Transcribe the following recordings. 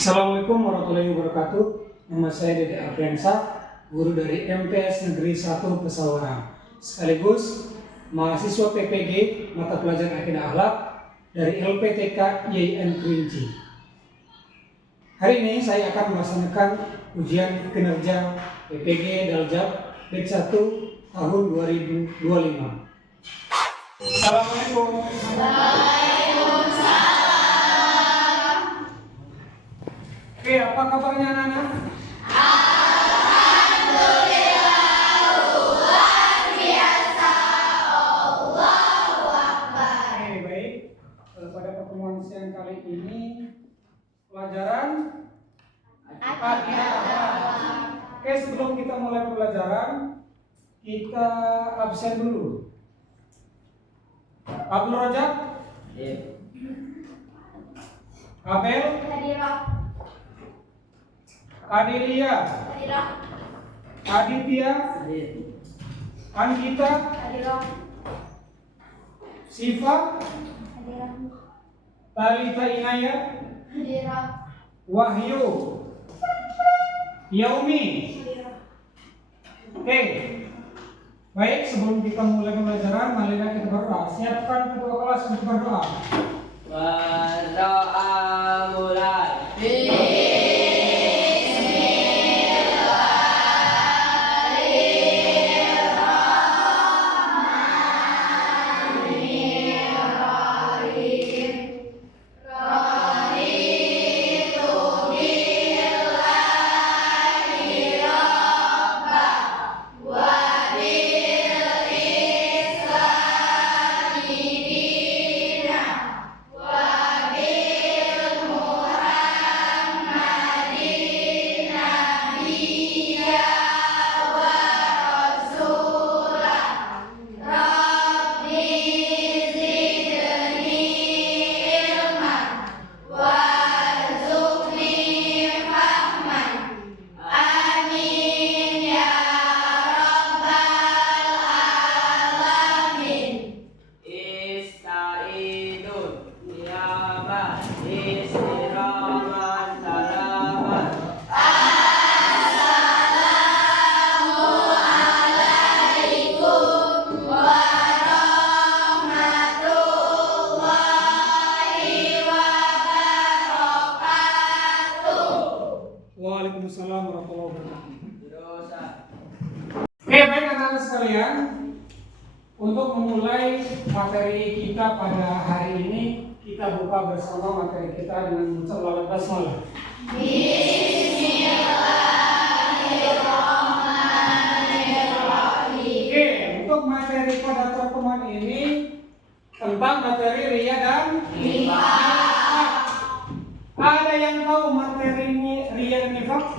Assalamualaikum warahmatullahi wabarakatuh. Nama saya Dede Ardiansa, guru dari MTS Negeri 1 Pesawaran, sekaligus mahasiswa PPG mata pelajaran Akidah Akhlak dari LPTK YIN Kerinci. Hari ini saya akan melaksanakan ujian kinerja PPG Daljab Batch 1 tahun 2025. Assalamualaikum. Oke, apa kabarnya anak-anak? Alhamdulillah, luar biasa. Allahu Akbar. Oke, baik. Pada pertemuan siang kali ini pelajaran Akidah. Oke, sebelum kita mulai pembelajaran, kita absen dulu. Abdul Rojak, Abel, Hadirah. Adelia, Hadirah. Aditya, Anggita, Hadirah. Siva, Hadirah. Talita Inaya, Hadirah. Wahyu, Yaumi. Hadirah. Oke, baik, sebelum kita mulai pembelajaran, marilah kita berdoa. Siapkan ketua kelas untuk berdoa. Berdoa mulai. Waalaikumsalam warahmatullahi wabarakatuh. Oke, baik anak-anak sekalian, untuk memulai materi kita pada hari ini, kita buka bersama materi kita dengan mengucapkan basmalah. Oke, untuk materi pada pertemuan ini tentang materi ria dan nifak. Ada yang tahu materi ria dan nifak?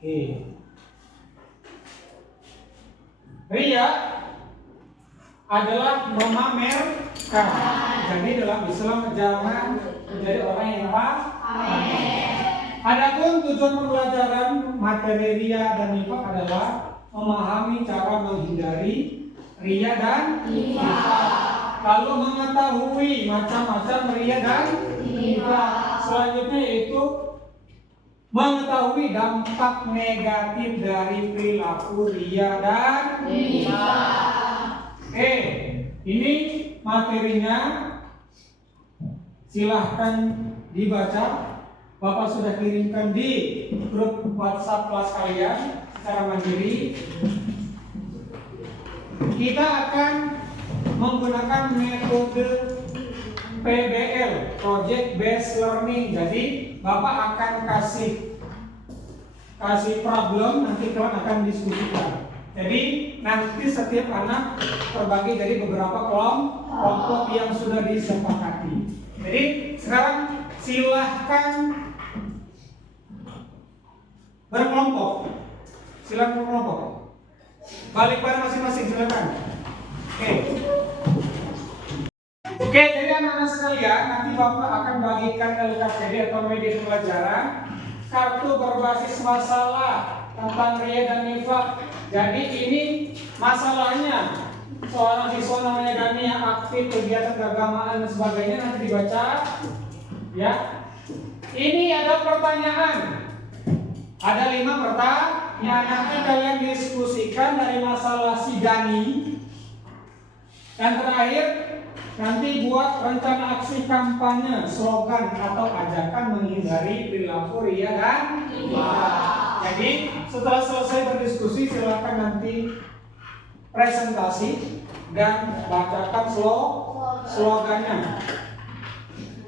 Oke. Ria adalah memamerkan. Jadi dalam Islam jangan menjadi orang yang pamer. Adapun tujuan pembelajaran materi ria dan nifak adalah memahami cara menghindari ria dan nifak. Lalu mengetahui macam-macam ria dan nifak. Selanjutnya yaitu mengetahui dampak negatif dari perilaku ria dan nifak. Oke, ini materinya. Silahkan dibaca. Bapak sudah kirimkan di grup WhatsApp kelas kalian secara mandiri. Kita akan menggunakan metode PBL, Project Based Learning. Jadi Bapak akan kasih problem, nanti kalian akan diskusikan. Jadi nanti setiap anak terbagi dari beberapa kelompok yang sudah disepakati. Jadi sekarang silahkan berkelompok. Silakan berkelompok. Balik pada masing-masing, silakan. Oke, jadi anak-anak sekalian, nanti Bapak akan bagikan LKPD atau media pembelajaran kartu berbasis masalah tentang ria dan nifak. Jadi ini masalahnya seorang siswa namanya Dani yang aktif kegiatan keagamaan dan sebagainya, nanti dibaca ya. Ini ada pertanyaan. Ada 5 pertanyaan. Nanti kalian diskusikan dari masalah Sigani. Dan terakhir, nanti buat rencana aksi kampanye, slogan atau ajakan menghindari perilaku ria dan hina. Jadi setelah selesai berdiskusi, silakan nanti presentasi dan bacakan slogannya.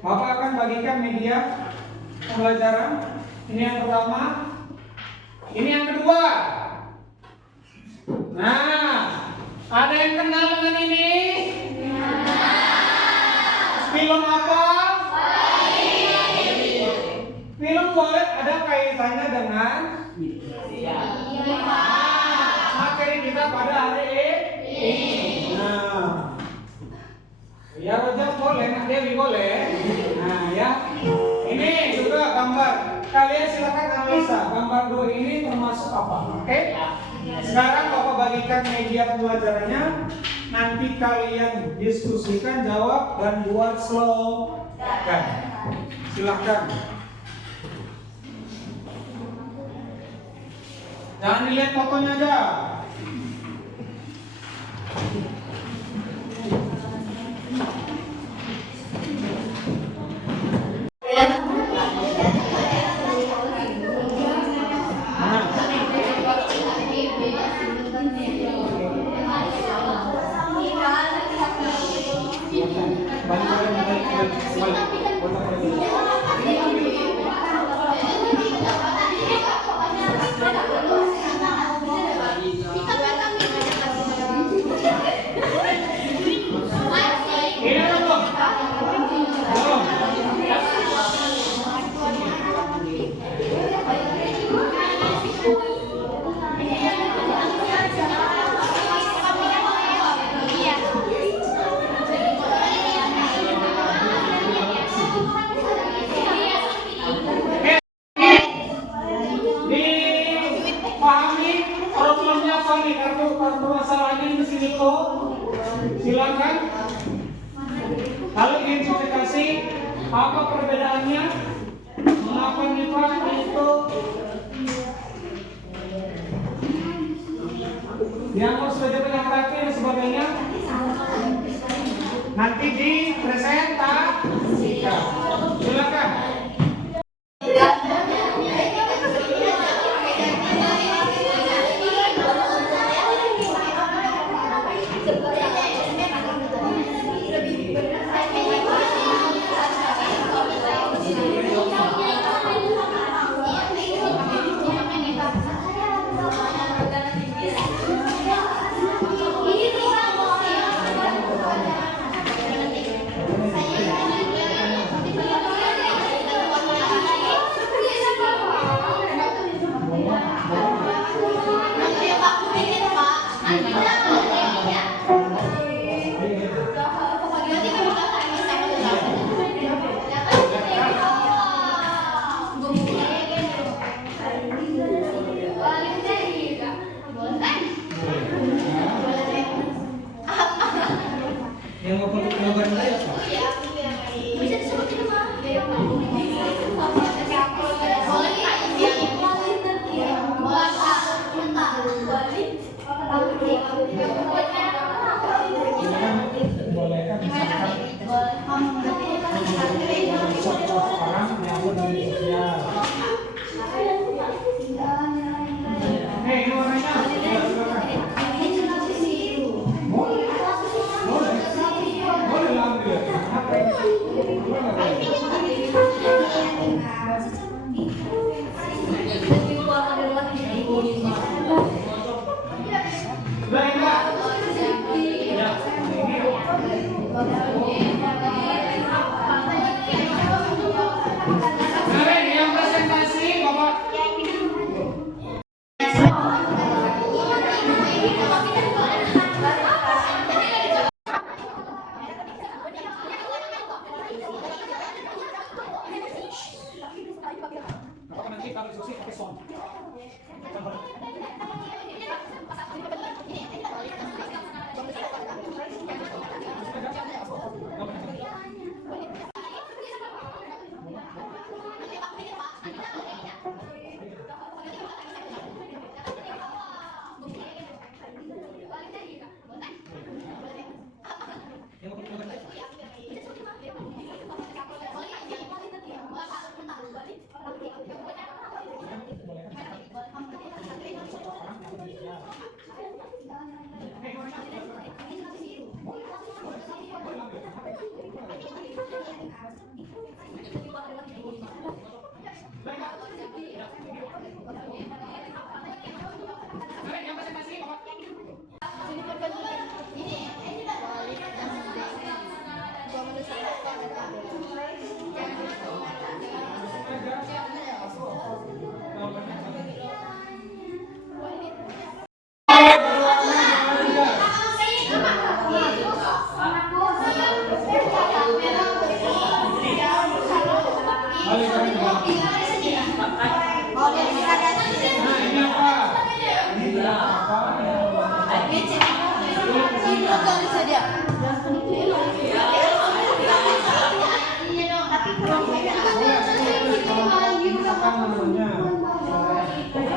Bapak akan bagikan media pembelajaran. Ini yang pertama. Ini yang kedua. Nah, ada yang kenal dengan ini? Film apa? Film Wallet ada kaitannya dengan materi kita pada hari ini. Nah, ya Rojak boleh, Nak Dewi boleh. Nah ya, ini juga gambar. Kalian silakan analisa gambar 2 ini termasuk apa? Oke? Sekarang Bapak bagikan media pembelajarannya. Nanti kalian diskusikan, jawab, dan buat slogan. Silahkan. Jangan dilihat fotonya aja. Silakan. Kalau identifikasi apa perbedaannya? Mengapa nifas itu dianggap sebagai penyakit dan sebagainya? Nanti dipresentasikan. Silakan. Yang mau foto gambar saya apa? Bisa disebutin mah. Bolehkan misalkan orang menyambut dari sosial. Ini warnanya. Boleh ambil. Yang presentasi Bapak. Nanti kalau diskusi pakai sound.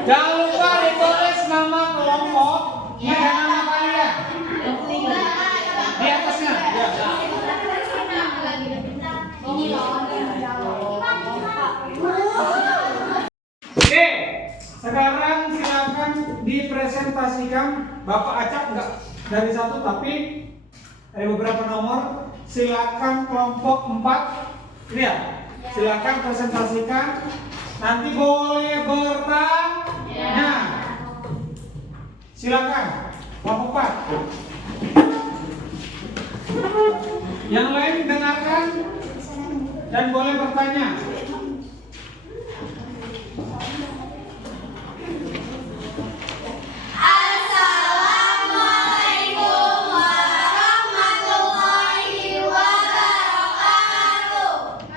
Jangan lupa ditulis nama kelompok dan nama kalian di atasnya. Oke, sekarang silakan dipresentasikan. Bapak acak enggak dari satu, tapi ada beberapa nomor. Silakan kelompok 4. Ini ya. Silakan presentasikan. Nanti boleh bertanya. Silakan kelompok 4. Yang lain dengarkan dan boleh bertanya. Assalamualaikum warahmatullahi wabarakatuh.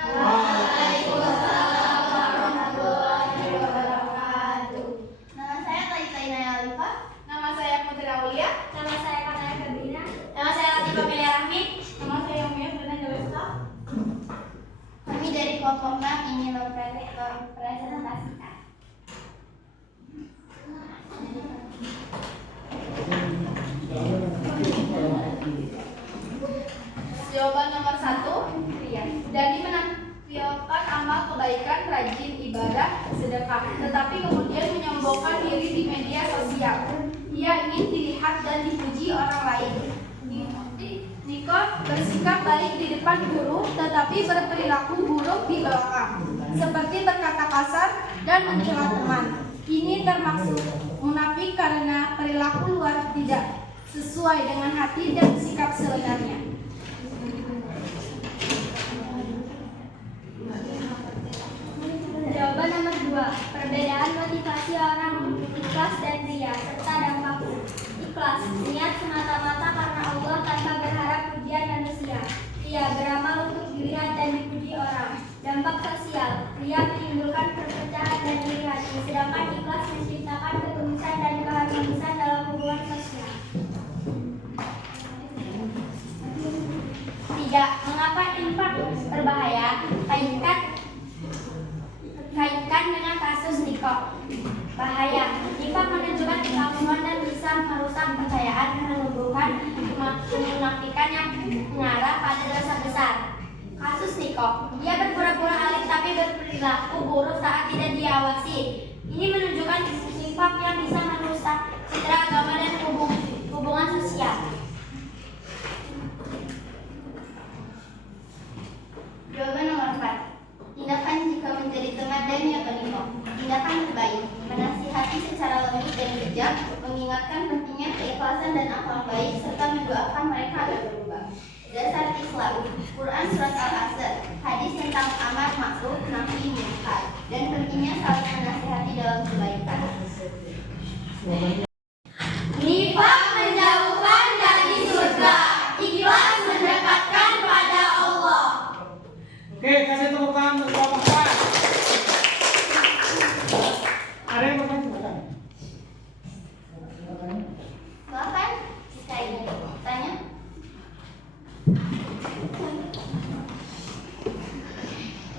Waalaikumsalam warahmatullahi wabarakatuh. Nama saya Talita Inaya Alifah. Nama saya Putri Aulia. Nama saya Kanaya Febrina. Nama saya Latifah Melia Rahmi. Nama saya Mia Fernanda Westa. Kami dari kelompok 6 ingin mempresentasikan. Jawaban nomor 1, Dani menampilkan amal kebaikan, rajin ibadah, sedekah, tetapi kemudian menyombongkan diri di media sosial. Ia ingin dilihat dan dipuji orang lain. Niko bersikap baik di depan guru, tetapi berperilaku buruk di belakang, seperti berkata kasar dan mencela teman. Ini termasuk munafik karena perilaku luar tidak sesuai dengan hati dan sikap sebenarnya. Jawaban nomor 2, perbedaan motivasi orang ikhlas dan ria serta dampaknya. Ikhlas, niat semata-mata karena Allah tanpa berharap pujian manusia. Ria, beramal untuk dilihat dan dipuji orang. Dampak sosial, ria menimbulkan perpecahan dan iri hati, sedangkan ikhlas menciptakan ketulusan dan keharmonisan dalam hubungan sosial. 3. Mengapa infak berbahaya? Kaitkan dengan kasus Niko. Bahaya, infak menunjukkan kepalsuan dan bisa merusak kepercayaan, menumbuhkan kemunafikan yang mengarah pada dosa besar. Kasus Niko, dia berpura-pura alim tapi berperilaku buruk saat tidak diawasi. Ini menunjukkan infak yang bisa merusak citra agama dan hubungan sosial. Jawaban nomor 4. Tindakan jika menjadi teman dan Niko. Tindakan terbaik, menasihati secara lembut dan bijak, mengingatkan pentingnya keikhlasan dan akhlak baik, serta mendoakan mereka agar berubah. Dasar Islam, Quran Surat Al-Asr, hadis tentang amar ma'ruf nahi munkar, dan pentingnya saling menasihati dalam kebaikan. Nifaq menjauhkan dari surga, ikhlas mendekatkan pada Allah. Oke, kasih tepuk tangan untuk kelompok 4. Ada yang bertanya? Silakan, jika ingin bertanya.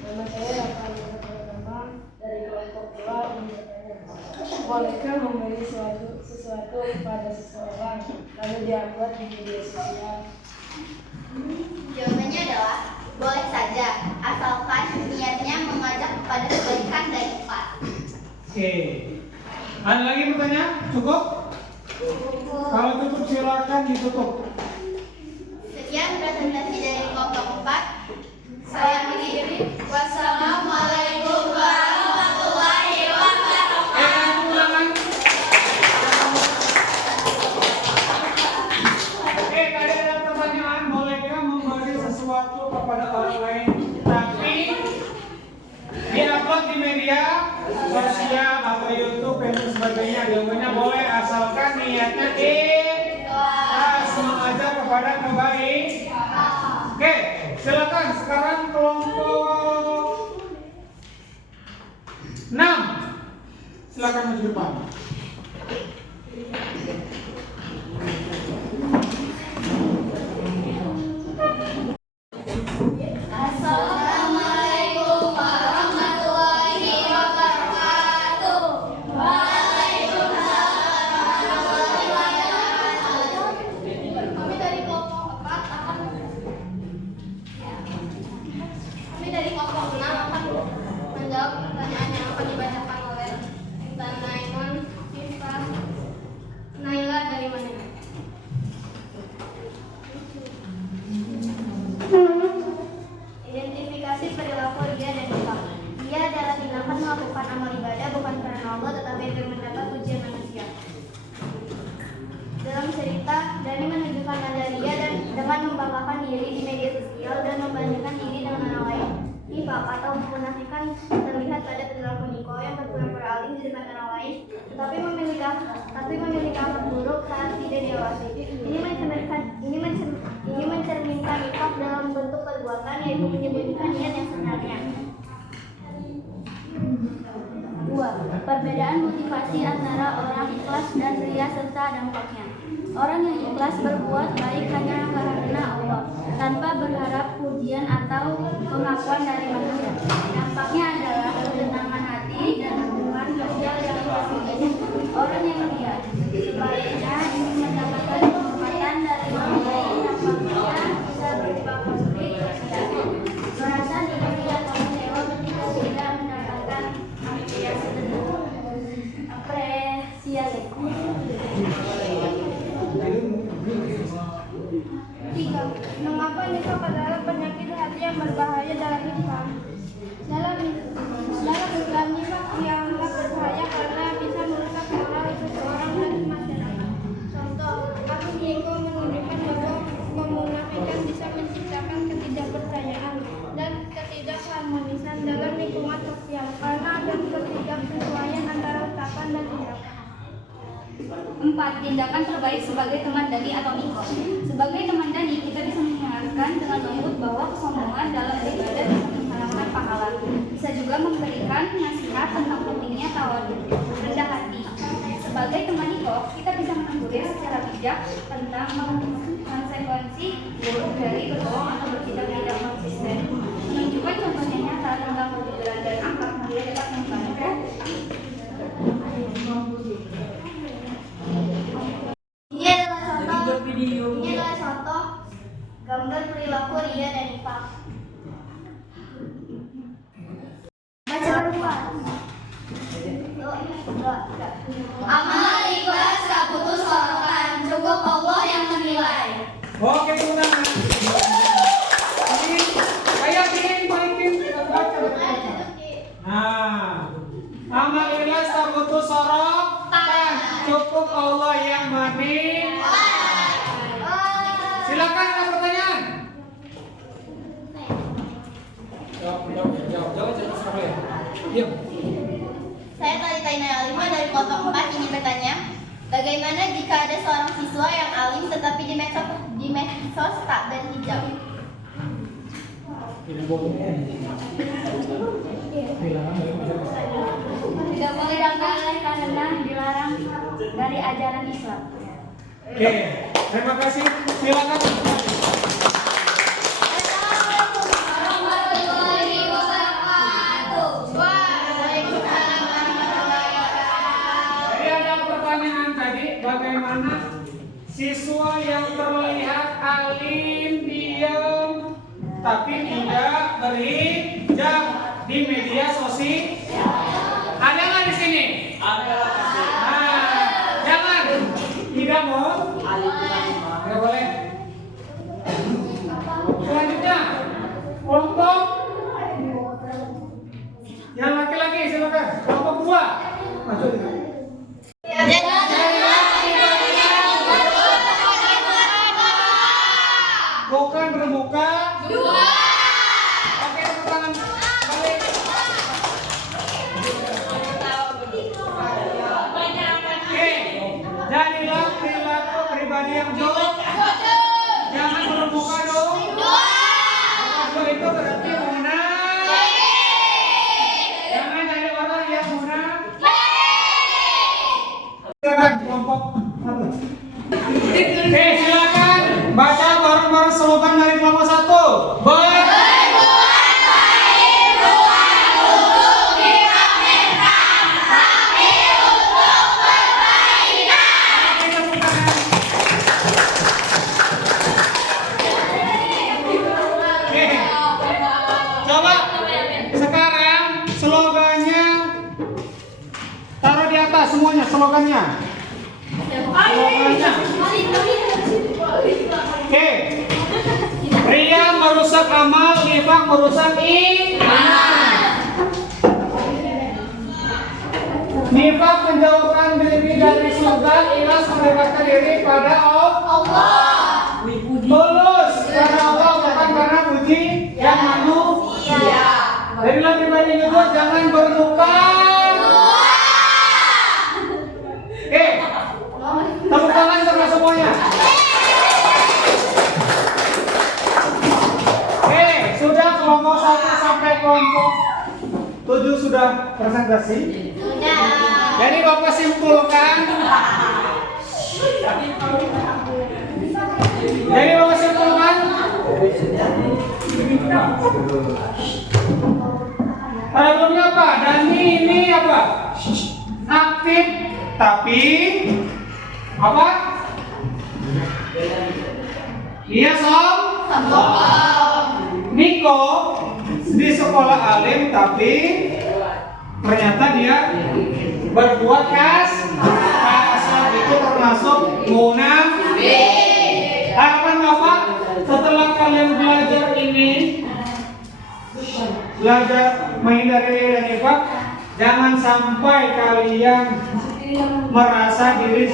Nama saya Rafael Teman dari kelompok 2 bertanya, bolehkah memberi sesuatu kepada seseorang lalu diupload di media sosial? Jawabannya adalah boleh saja, asalkan niatnya mengajak kepada kebaikan dan ikhlas. Oke. Ada lagi bertanya? Cukup? Kalau tutup silakan ditutup. Sekian presentasi dari kelompok 4. keempat, saya mengakhiri. Wassalamualaikum warahmatullahi wabarakatuh. Ulangan. Tadi ada pertanyaan, bolehkah memberi sesuatu kepada orang lain tapi diupload di media sosial atau YouTube dan sebagainya? Jawabannya boleh, asalkan niatnya sengaja kepada kebaikan. Oke, silakan sekarang kelompok 6. Silakan maju depan. Assalamualaikum warahmatullahi wabarakatuh. Waalaikumsalam warahmatullahi wabarakatuh. Kami dari kelompok 4 akan menjawab pertanyaan yang akan dibacakan oleh Intan Naiman, Siva, Naila dari mana? Identifikasi perilaku Ria dan Iva. Ia adalah tindakan melakukan amal ibadah bukan karena Allah tetapi untuk mendapat pujian manusia. Dalam cerita, Dani menunjukkan tanda Ria dan dengan membanggakan diri di media sosial dan membandingkan diri dengan orang lain. Nifaq atau menafikan terlihat pada perilaku Niko yang berpura-pura alim di depan orang lain, tetapi memiliki akhlak buruk saat tidak diawasi. Ini mencerminkan nifaq dalam bentuk perbuatan, yaitu menyembunyikan niat yang sebenarnya. 2. Perbedaan motivasi antara orang ikhlas dan ria serta dampaknya. Orang yang ikhlas berbuat baik hanya karena Allah, tanpa berharap pujian atau pengakuan dari manusia. Dampaknya adalah ketenangan hati dan hubungan sosial yang positif. Orang yang ria sebaliknya ingin mendapatkan penghormatan dari orang lain, dampaknya bisa berupa konflik sosial. Merasa diri atau kecewa ketika tidak mendapatkan apresiasi. 3. Mengapa nifaq adalah penyakit hati yang berbahaya dalam Islam? Dalam Islam, nifaq dianggap berbahaya karena bisa merusak moral seseorang dan masyarakat. Contoh, kasus Niko menunjukkan bahwa memunafikan bisa menciptakan ketidakpercayaan dan ketidakharmonisan dalam lingkungan sosial karena ada ketidaksesuaian antara ucapan dan tindakan. 4. Tindakan terbaik sebagai teman Dani atau Niko. Sebagai teman Dani, kita bisa mengingatkan dengan lembut bahwa kesombongan dalam beribadah bisa menghalangkan pahala. Bisa juga memberikan nasihat tentang pentingnya tawadhu, rendah hati. Sebagai teman Niko, kita bisa menegurnya secara bijak tentang konsekuensi buruk dari berbohong atau bertindak tidak konsisten. Menunjukkan contohnya nyata tentang kejujuran dan akhlak mulia dapat membantu. Ini adalah contoh gambar perilaku Ria dan Nifaq. Baca berdua. Amal ikhlas tak putus sorokan, cukup Allah yang menilai. Oke, tepuk tangan. Ini kayak gini balikin kita baca. Nah, amal ikhlas tak putus sorokan, cukup Allah yang menilai. Silakan, ada pertanyaan. Jawab siapa ya? Iya. Saya Talita Inaya Alima dari kelompok 4 ingin bertanya, bagaimana jika ada seorang siswa yang alim tetapi di medsos tak berhijab? Tidak boleh. Tidak boleh karena dilarang dari ajaran Islam. Oke, terima kasih. Silakan. Assalamualaikum warahmatullahi wabarakatuh. Waalaikumsalam warahmatullahi wabarakatuh. Jadi ada pertanyaan tadi, bagaimana siswa yang terlihat alim, diam, tapi tidak berhijab di media sosial? Ada nggak di sini? Ada. Nah, jangan. Tidak mau? Tidak boleh. Selanjutnya, silakan. Kelompok 2. Maju. Bukan bermuka. Oke, tepuk tangan. Balik. Oke, jadilah perilaku pribadi yang jujur. Jangan bermuka dong. Kalau itu berarti munafik. Jangan jadi orang yang munafik. Silakan kelompok 1. Oke, silakan baca bareng-bareng slogan dari kelompok 1. Coba sekarang slogannya taruh di atas semuanya slogannya. Oke. Ria merusak amal, nifak merusak iman. Nifak menjauhkan diri dari surga, ikhlas mendekatkan diri pada Allah. Tulus karena Allah bukan karena puji yang manusia. Jadilah pribadi jujur, jangan bermuka. Tepuk tangan untuk semuanya. Sudah kelompok 1 sampai kelompok 7 sudah presentasi. Jadi Bapak simpulkan. Problemnya apa? Dani ini apa? Aktif tapi apa? Iya sob. Niko di sekolah alim tapi ternyata dia berbuat kasar, itu termasuk munafik. Harapan Bapak setelah kalian belajar ini, belajar menghindari dan nifak, jangan sampai kalian merasa diri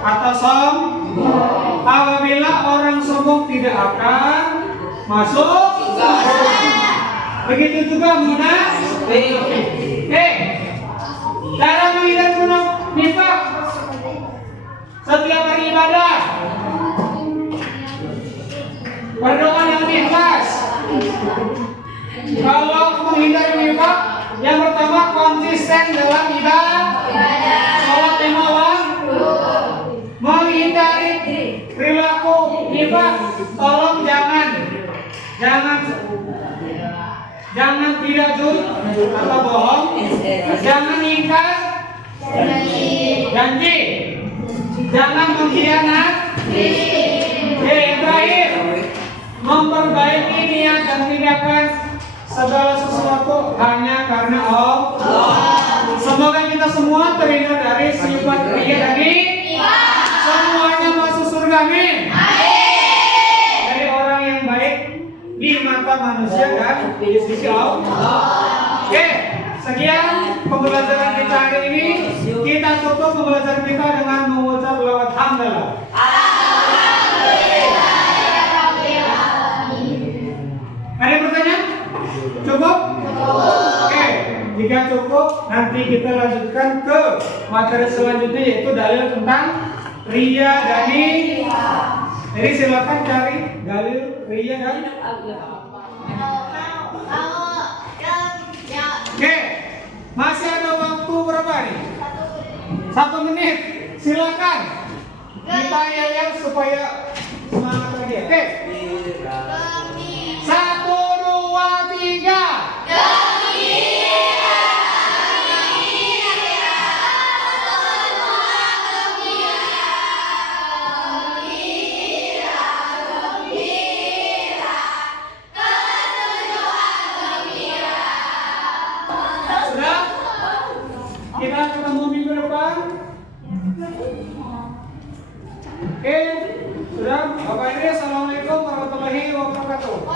atau sombong. Apabila orang sombong tidak akan masuk. Begitu juga munafik. Cara menghindari nifak setiap hari ibadah, berdoa yang ikhlas. Kalau menghindari nifak, yang pertama konsisten dalam ibadah, sholat lima waktu. Menghindari perilaku nifak, tolong jangan tidak jujur atau bohong, jangan ingkar janji, jangan mengkhianati. Yang terakhir, memperbaiki niat dan tindakan segala sesuatu hanya karena Allah. Semoga kita semua terhindar dari sifat ria dan nifak. Semuanya masuk surga, amin. Dari orang yang baik di mata manusia dan di sisi Allah. Oke, sekian pembelajaran kita hari ini. Kita tutup pembelajaran kita dengan mengucap lawat hamdalah. Ada pertanyaan? Cukup? Oke, jika cukup nanti kita lanjutkan ke materi selanjutnya, yaitu dalil tentang ria dan nifak. Jadi silakan cari dalil ria dan Oke, masih ada waktu berapa nih? 1 menit. Silakan kita yel supaya semangat lagi. Oke. 1, 2, 3. Kita ketemu minggu depan. Oke, sudah. Bapak ini, assalamualaikum warahmatullahi wabarakatuh.